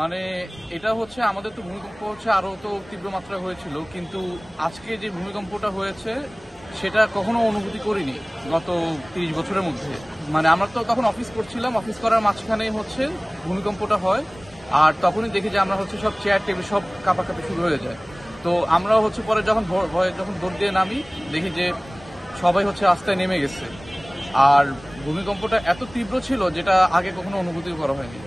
মানে এটা হচ্ছে আমাদের তো ভূমিকম্প হচ্ছে আরো তো তীব্র মাত্রায় হয়েছিল, কিন্তু আজকে যে ভূমিকম্পটা হয়েছে সেটা কখনো অনুভূতি করিনি গত 30 বছরের মধ্যে। মানে আমরা তো তখন অফিস করছিলাম, অফিস করার মাঝখানেই হচ্ছে ভূমিকম্পটা হয়, আর তখনই দেখি যে আমরা হচ্ছে সব চেয়ার টেবিল সব কাঁপাকাঁপি শুরু হয়ে যায়। তো আমরা হচ্ছে পরে যখন ভয়ে যখন দৌড় দিয়ে নামি, দেখি যে সবাই হচ্ছে রাস্তায় নেমে গেছে। আর ভূমিকম্পটা এত তীব্র ছিল যেটা আগে কখনো অনুভূতি করা হয়নি।